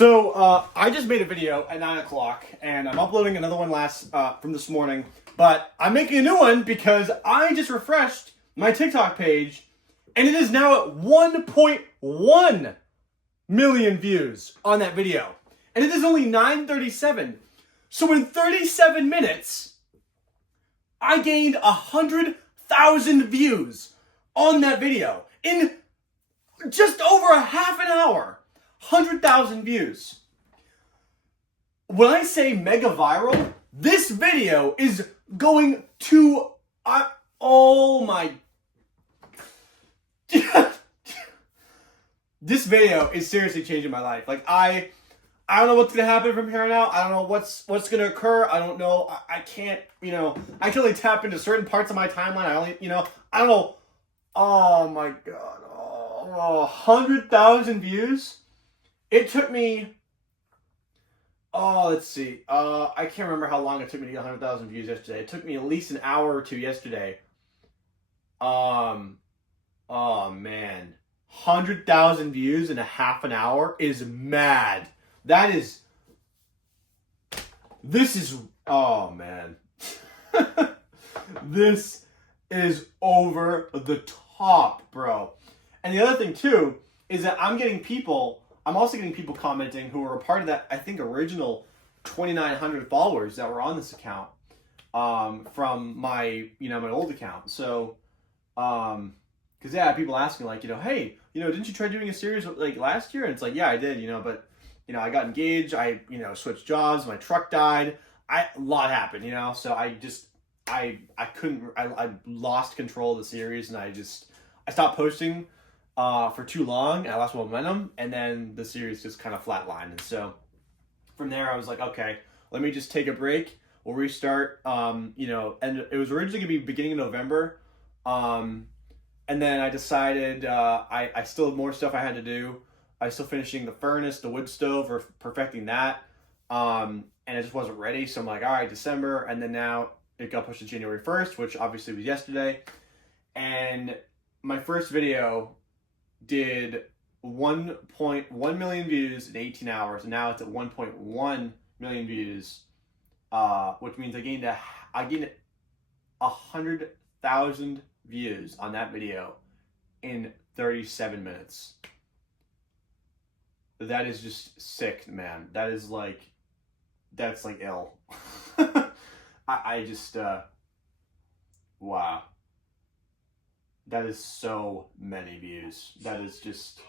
I just made a video at 9 o'clock, and I'm uploading another one from this morning. But I'm making a new one because I just refreshed my TikTok page, and it is now at 1.1 million views on that video. And it is only 9:37. So in 37 minutes, I gained 100,000 views on that video. In just over a half an hour. 100,000 views. When I say mega viral, this video is going to, oh my, this video is seriously changing my life. Like I don't know what's gonna happen from here on out. I don't know what's gonna occur. I don't know. I can't, I can only tap into certain parts of my timeline. I don't know. Oh my God. Oh, 100,000 views. It took me, let's see. I can't remember how long it took me to get 100,000 views yesterday. It took me at least an hour or two yesterday. Oh man. 100,000 views in a half an hour is mad. Oh man. This is over the top, bro. And the other thing too is that I'm also getting people commenting who are a part of that, I think, original 2,900 followers that were on this account from my, my old account. So, because I had people asking like, hey, didn't you try doing a series like last year? And it's like, yeah, I did, but, I got engaged. I, switched jobs. My truck died. A lot happened, so I lost control of the series, and I stopped posting for too long, and I lost momentum, and then the series just kind of flatlined. And so from there, I was like, okay, let me just take a break. We'll restart. And it was originally gonna be beginning of November, and then I decided I still have more stuff I had to do. I was still finishing the furnace, the wood stove, or perfecting that, and it just wasn't ready. So I'm like, all right, December, and then now it got pushed to January 1st, which obviously was yesterday, and my first video did 1.1 million views in 18 hours, and now it's at 1.1 million views, which means I gained 100,000 views on that video in 37 minutes. That is just sick, man. That's like ill. Wow. That is so many views. That is just,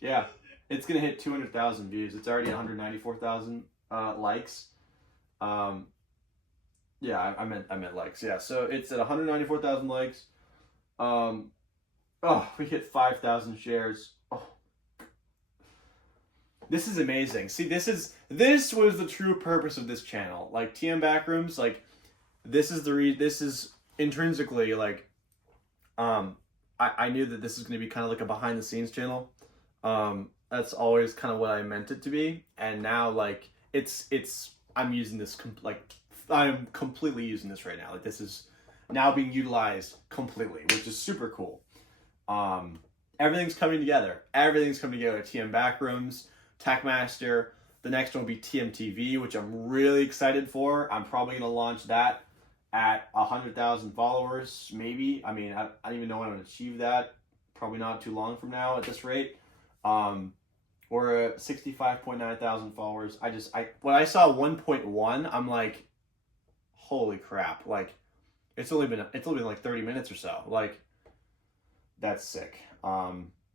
yeah. It's gonna hit 200,000 views. It's already 194,000 likes. Yeah, I meant likes. Yeah, so it's at 194,000 likes. We hit 5,000 shares. Oh, this is amazing. See, this was the true purpose of this channel. Like TM Backrooms, like this is intrinsically like. I knew that this is going to be kind of like a behind the scenes channel. That's always kind of what I meant it to be. And now like I'm using this, I'm completely using this right now. Like this is now being utilized completely, which is super cool. Everything's coming together. TM Backrooms, Techmaster. The next one will be TMTV, which I'm really excited for. I'm probably going to launch that at 100,000 followers, maybe. I mean, I don't even know when I'm going to achieve that. Probably not too long from now at this rate. We're at 65.9 thousand followers. When I saw 1.1, I'm like, holy crap. Like, it's only been like 30 minutes or so. Like, that's sick.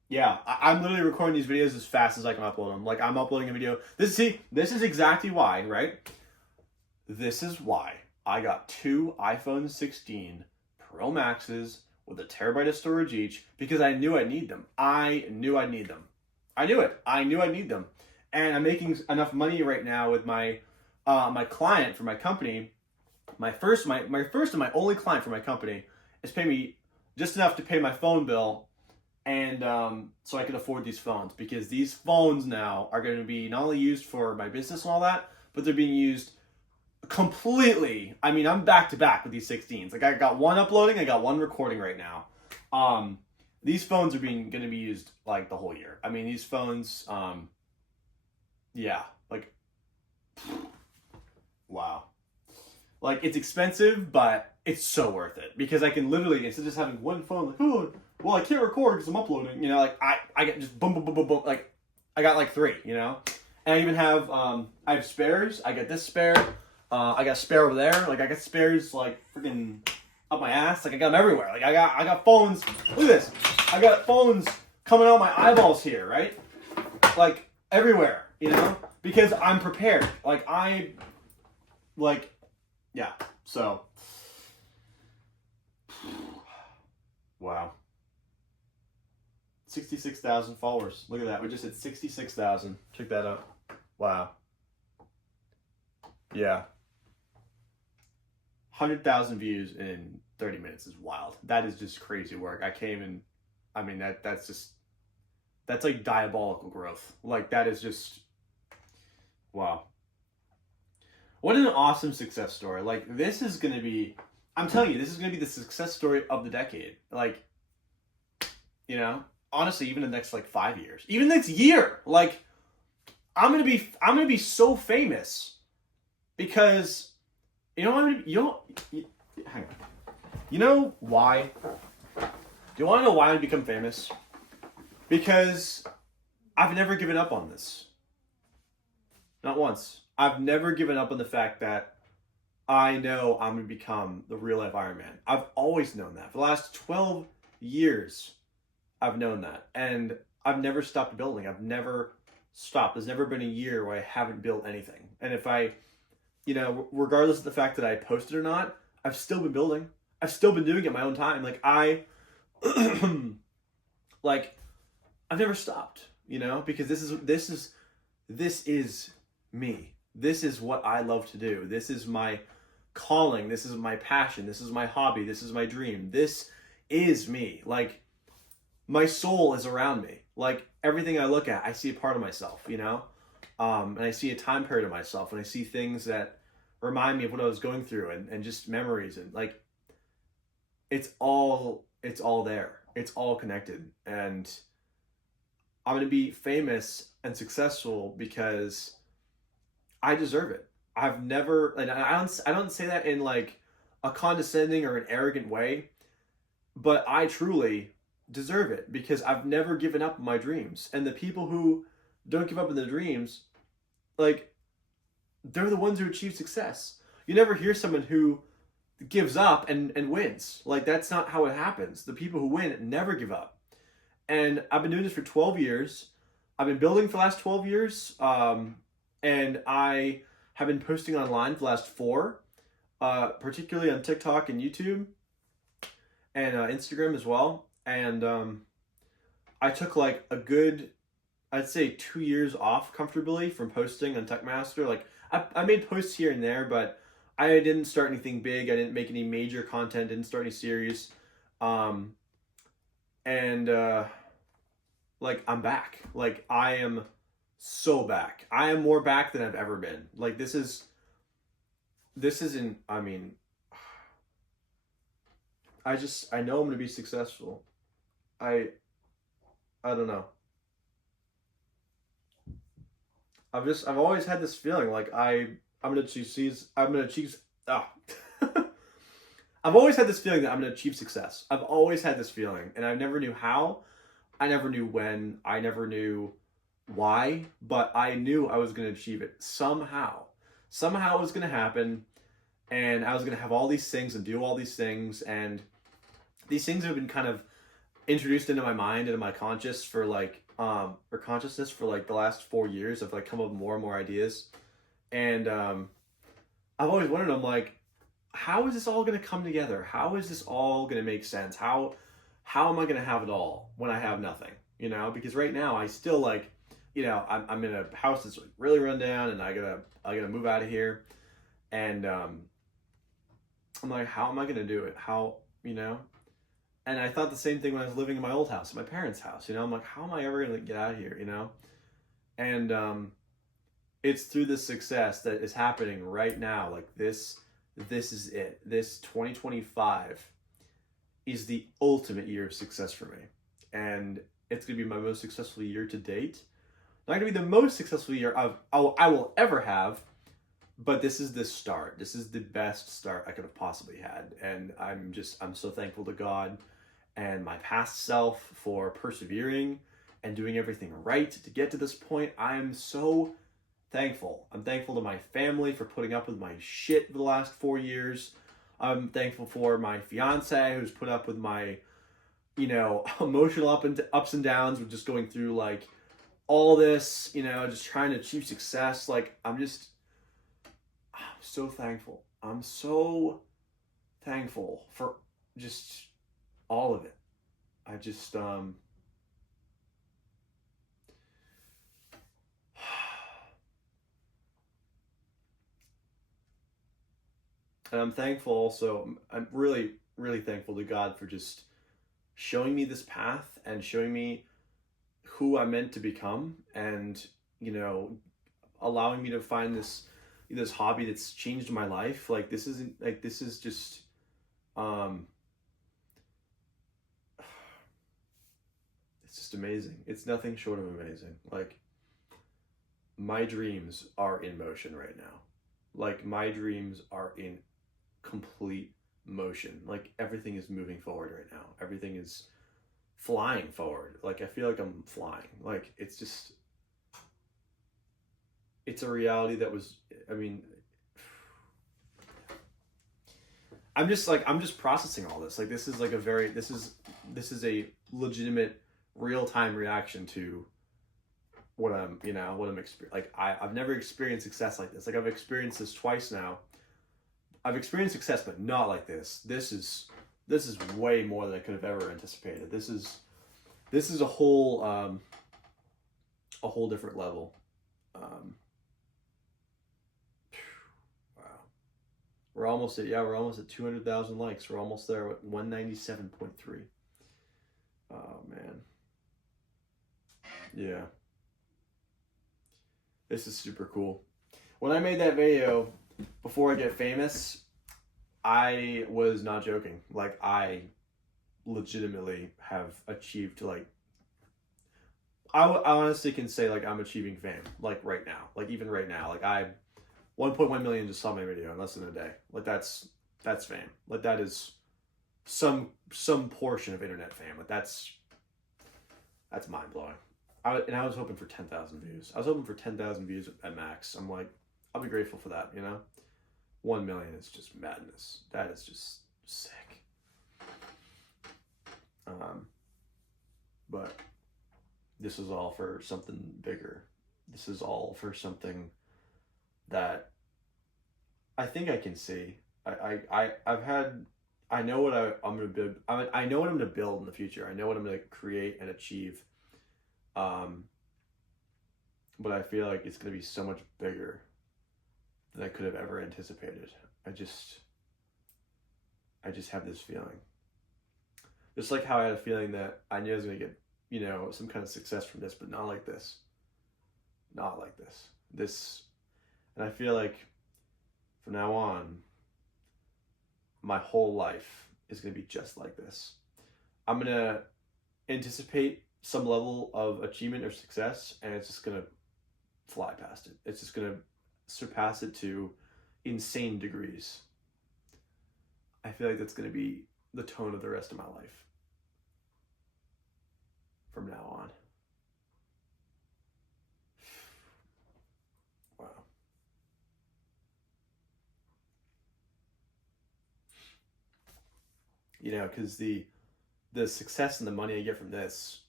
Yeah, I'm literally recording these videos as fast as I can upload them. Like, I'm uploading a video. This is exactly why, right? This is why I got 2 iPhone 16 Pro Maxes with a terabyte of storage each, because I knew I'd need them. I knew I'd need them. I knew it. I knew I'd need them. And I'm making enough money right now with my client for my company. My first and my only client for my company is paying me just enough to pay my phone bill, and so I can afford these phones, because these phones now are going to be not only used for my business and all that, but they're being used completely. I mean, I'm back to back with these 16s. Like, I got one uploading, I got one recording right now. These phones are going to be used like the whole year. I mean, these phones, yeah, like, wow. Like, it's expensive, but it's so worth it because I can literally, instead of just having one phone, like, oh, well, I can't record because I'm uploading, you know, like, I get just boom, boom, boom, boom, boom, like, I got like 3, you know, and I even have, I have spares. I got this spare, I got a spare over there, like, I got spares, like, freaking up my ass, like, I got them everywhere, like, I got phones, look at this, I got phones coming out of my eyeballs here, right, like, everywhere, you know, because I'm prepared, like, yeah, so, wow. 66,000 followers. Look at that. We just hit 66,000. Check that out. Wow. Yeah. 100,000 views in 30 minutes is wild. That is just crazy work. I can't even, I mean, that's like diabolical growth. Like, that is just, wow. What an awesome success story. Like, this is going to be, I'm telling you, this is going to be the success story of the decade. Like, you know, honestly, even the next like 5 years, even next year, like, I'm gonna be so famous because, hang on, you know why? Do you want to know why I become famous? Because I've never given up on this. Not once. I've never given up on the fact that I know I'm going to become the real life Iron Man. I've always known that. For the last 12 years, I've known that. And I've never stopped building. I've never stopped. There's never been a year where I haven't built anything. And if I, you know, regardless of the fact that I posted or not, I've still been building. I've still been doing it my own time. Like, like, I've never stopped, you know, because this is me. This is what I love to do. This is my calling. This is my passion. This is my hobby. This is my dream. This is me. Like, my soul is around me. Like, everything I look at, I see a part of myself, you know? And I see a time period of myself, and I see things that remind me of what I was going through, and just memories, and like, it's all there. It's all connected. And I'm going to be famous and successful because I deserve it. I've never, and I don't say that in like a condescending or an arrogant way, but I truly deserve it because I've never given up on my dreams. And the people who don't give up on their dreams, like, they're the ones who achieve success. You never hear someone who gives up and wins. Like, that's not how it happens. The people who win never give up. And I've been doing this for 12 years. I've been building for the last 12 years. And I have been posting online for the last 4, particularly on TikTok and YouTube and Instagram as well. And I took like a good, I'd say 2 years off comfortably from posting on Techmaster. Like, I made posts here and there, but I didn't start anything big. I didn't make any major content, didn't start any series. Like, I'm back. Like, I am so back. I am more back than I've ever been. Like, this isn't, I mean, I know I'm going to be successful. I don't know. I've always had this feeling like I'm going to achieve, I've always had this feeling that I'm going to achieve success. I've always had this feeling, and I never knew how. I never knew when. I never knew why, but I knew I was going to achieve it somehow. Somehow it was going to happen, and I was going to have all these things and do all these things, and these things have been kind of introduced into my mind, into my consciousness for like the last 4 years. I've like come up with more and more ideas, and I've always wondered, I'm like, how is this all going to come together? How is this all going to make sense? How am I going to have it all when I have nothing? You know, because right now I still like, you know, I'm in a house that's like really run down, and I gotta move out of here, and I'm like, how am I gonna do it? How, you know? And I thought the same thing when I was living in my old house, my parents' house. You know, I'm like, how am I ever gonna get out of here? You know, and it's through the success that is happening right now. Like, this is it. This 2025 is the ultimate year of success for me, and it's gonna be my most successful year to date. Not going to be the most successful year I will ever have, but this is the start. This is the best start I could have possibly had. And I'm so thankful to God and my past self for persevering and doing everything right to get to this point. I am so thankful. I'm thankful to my family for putting up with my shit for the last 4 years. I'm thankful for my fiance who's put up with my, emotional ups and downs with just going through like all this, just trying to achieve success. Like I'm so thankful. I'm so thankful for just all of it. I just and I'm thankful also. I'm really, really thankful to God for just showing me this path and showing me who I'm meant to become, and allowing me to find this hobby that's changed my life. Like this is just um it's just amazing. It's nothing short of amazing. Like my dreams are in motion right now. Like my dreams are in complete motion. Like everything is moving forward right now. Everything is flying forward. Like I feel like I'm flying. Like it's a reality that was, I mean, I'm just processing all this. Like this is like this is a legitimate real-time reaction to what I'm experiencing. Like I've never experienced success like this. Like I've experienced this twice now. I've experienced success, but not like this. This is way more than I could have ever anticipated. This is a whole different level. Wow. We're almost at 200,000 likes. We're almost there at 197.3. Oh man. Yeah. This is super cool. When I made that video before I get famous, I was not joking. Like I legitimately have achieved like I honestly can say like I'm achieving fame like right now. Like even right now, like 1.1 million just saw my video in less than a day. Like that's fame. Like that is some portion of internet fame. Like that's mind blowing. I was hoping for 10,000 views. I was hoping for 10,000 views at max. I'm like, I'll be grateful for that. 1 million is just madness. That is just sick. But this is all for something bigger. This is all for something that I think I can see. I know what I'm gonna build. I know what I'm gonna build in the future. I know what I'm gonna create and achieve. But I feel like it's gonna be so much bigger than I could have ever anticipated. I just have this feeling. Just like how I had a feeling that I knew I was gonna get, some kind of success from this, but not like this. Not like this. And I feel like from now on, my whole life is gonna be just like this. I'm gonna anticipate some level of achievement or success, and it's just gonna fly past it. It's just gonna surpass it to insane degrees. I feel like that's gonna be the tone of the rest of my life from now on. Wow. Because the success and the money I get from this,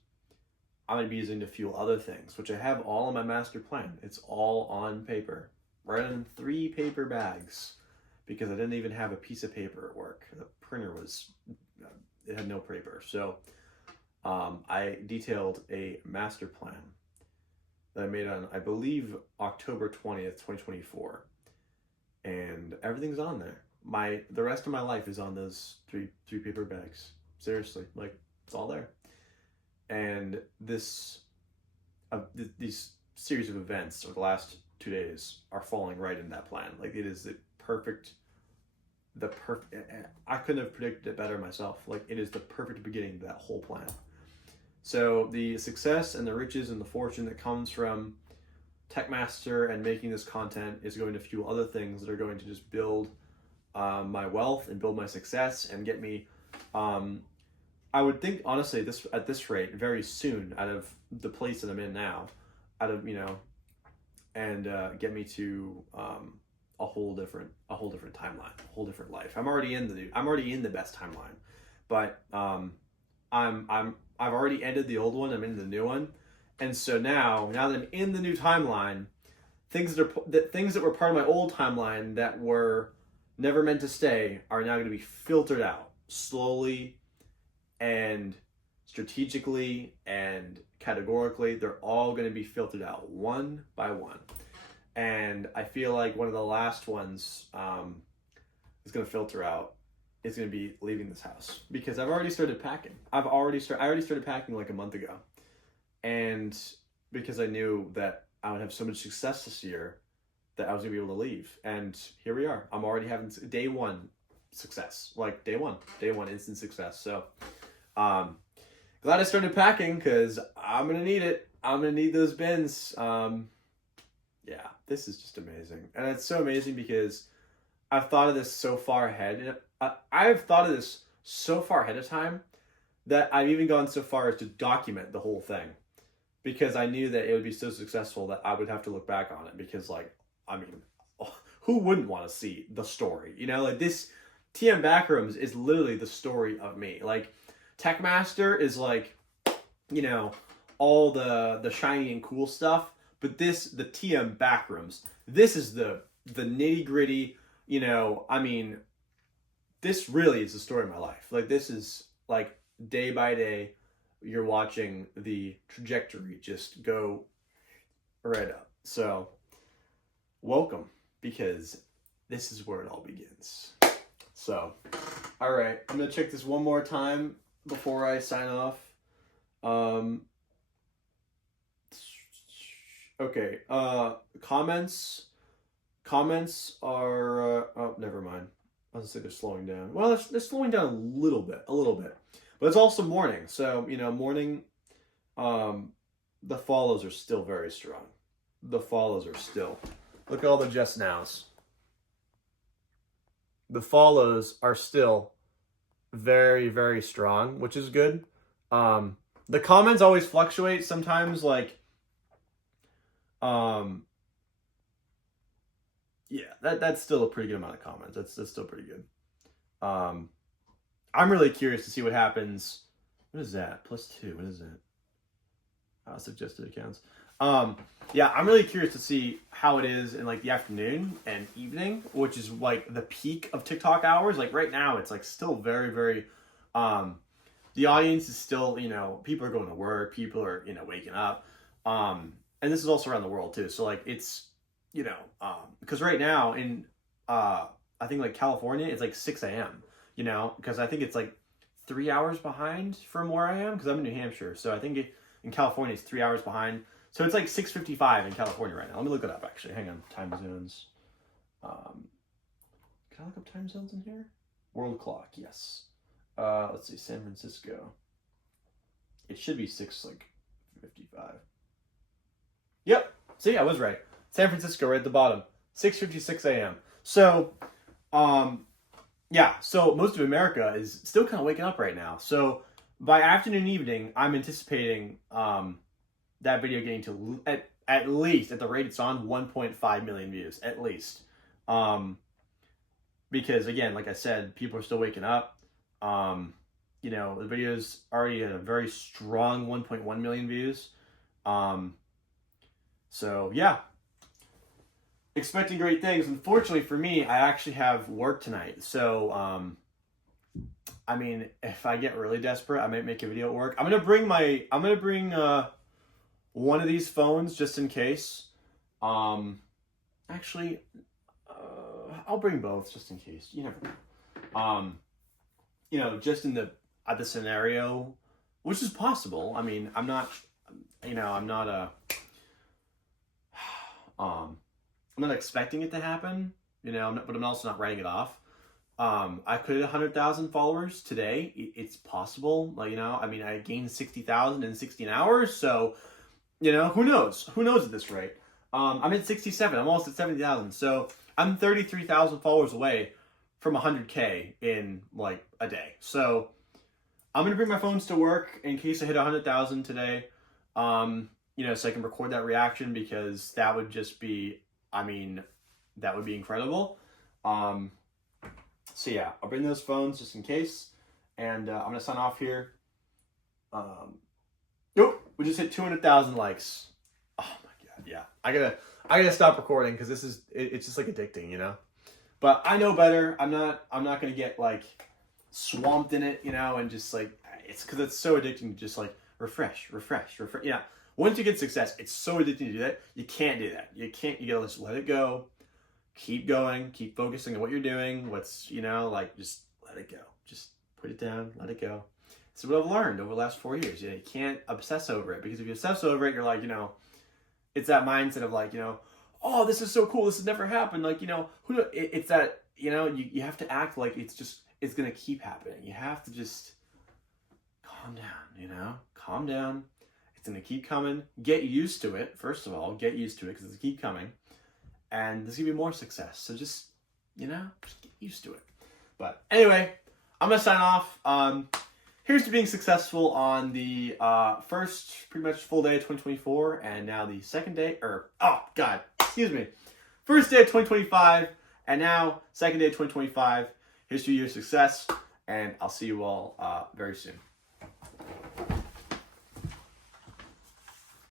I'm going to be using to fuel other things, which I have all in my master plan. It's all on paper, right in 3 paper bags, because I didn't even have a piece of paper at work. The printer it had no paper. So I detailed a master plan that I made on, I believe, October 20th, 2024. And everything's on there. The rest of my life is on those three paper bags. Seriously, like it's all there. And these series of events over the last 2 days are falling right in that plan. Like it is the perfect. I couldn't have predicted it better myself. Like it is the perfect beginning to that whole plan. So the success and the riches and the fortune that comes from Techmaster and making this content is going to fuel other things that are going to just build my wealth and build my success and get me, I would think honestly this at this rate very soon out of the place that I'm in now, out of and get me to a whole different timeline, a whole different life. I'm already in the best timeline, but I've already ended the old one. I'm in the new one, and so now that I'm in the new timeline, things that were part of my old timeline that were never meant to stay are now going to be filtered out slowly and strategically and categorically. They're all going to be filtered out one by one, and I feel like one of the last ones is going to filter out is going to be leaving this house, because I've already started packing. I already started packing like a month ago, and because I knew that I would have so much success this year that I was going to be able to leave, and here we are. I'm already having day one success, like day one instant success. So glad I started packing, because I'm going to need it. I'm going to need those bins. Yeah, this is just amazing. And it's so amazing because I've thought of this so far ahead. I've thought of this so far ahead of time that I've even gone so far as to document the whole thing, because I knew that it would be so successful that I would have to look back on it, because who wouldn't want to see the story? Like this TM Backrooms is literally the story of me. Like Techmaster is like, all the shiny and cool stuff, but the TM Backrooms, this is the nitty gritty, this really is the story of my life. Like this is like day by day, you're watching the trajectory just go right up. So welcome, because this is where it all begins. So, all right, I'm going to check this one more time before I sign off. Okay, comments are, oh, never mind. I was going to say they're slowing down. Well, they're slowing down a little bit. But it's also morning. So, morning, the follows are still very strong. Look at all the just nows. The follows are still very, very strong, which is good. The comments always fluctuate. Sometimes, yeah, that's still a pretty good amount of comments. That's still pretty good. I'm really curious to see what happens. What is that? +2. What is that? Suggested accounts. Yeah, I'm really curious to see how it is in like the afternoon and evening, which is like the peak of TikTok hours. Like right now, it's like still very, very, the audience is still, people are going to work, people are, waking up. And this is also around the world too. So like it's, because right now in, I think like California, it's like 6 a.m., because I think it's like 3 hours behind from where I am, because I'm in New Hampshire. So I think in California, it's 3 hours behind. So it's like 6:55 in California right now. Let me look it up, actually. Hang on. Time zones. Can I look up time zones in here? World clock, yes. Let's see, San Francisco. It should be 6:55. Yep. See, I was right. San Francisco right at the bottom. 6:56 a.m. So, yeah. So most of America is still kind of waking up right now. So by afternoon, evening, I'm anticipating that video getting to at least at the rate it's on 1.5 million views at least, because again, like I said, people are still waking up. The video's already at a very strong 1.1 million views. So yeah, expecting great things. Unfortunately for me, I actually have work tonight. So if I get really desperate, I might make a video at work. I'm gonna bring one of these phones just in case. Actually, I'll bring both just in case. You never know. Just in the scenario, which is possible. I'm not expecting it to happen. But I'm also not writing it off. I could hit 100,000 followers today. It's possible. Like, you know, I mean, I gained 60,000 in 16 hours. So, you know, who knows? Who knows at this rate? I'm at 67. I'm almost at 70,000. So I'm 33,000 followers away from 100K in like a day. So I'm going to bring my phones to work in case I hit 100,000 today. You know, so I can record that reaction, because that would just be, I mean, that would be incredible. So yeah, I'll bring those phones just in case. And I'm going to sign off here. Nope, we just hit 200,000 likes. Oh my God, yeah. I gotta stop recording, because it's just like addicting, you know? But I know better. I'm not going to get like swamped in it, you know, and just like, it's because it's so addicting to just like refresh. Yeah. Once you get success, it's so addicting to do that. You can't do that. You gotta just let it go. Keep going. Keep focusing on what you're doing. What's, you know, like, just let it go. Just put it down. Let it go. This is what I've learned over the last 4 years. You know, you can't obsess over it, because if you obsess over it, you're like, you know, it's that mindset of like, you know, oh, this is so cool. This has never happened. Like, you know, it's that, you know, you have to act like it's going to keep happening. You have to just calm down, you know, calm down. It's going to keep coming. Get used to it. First of all, get used to it, because it's going to keep coming. And there's going to be more success. So just, you know, just get used to it. But anyway, I'm going to sign off. Here's to being successful on the first pretty much full day of 2024. And now the second day, first day of 2025. And now second day of 2025. Here's to your success. And I'll see you all very soon.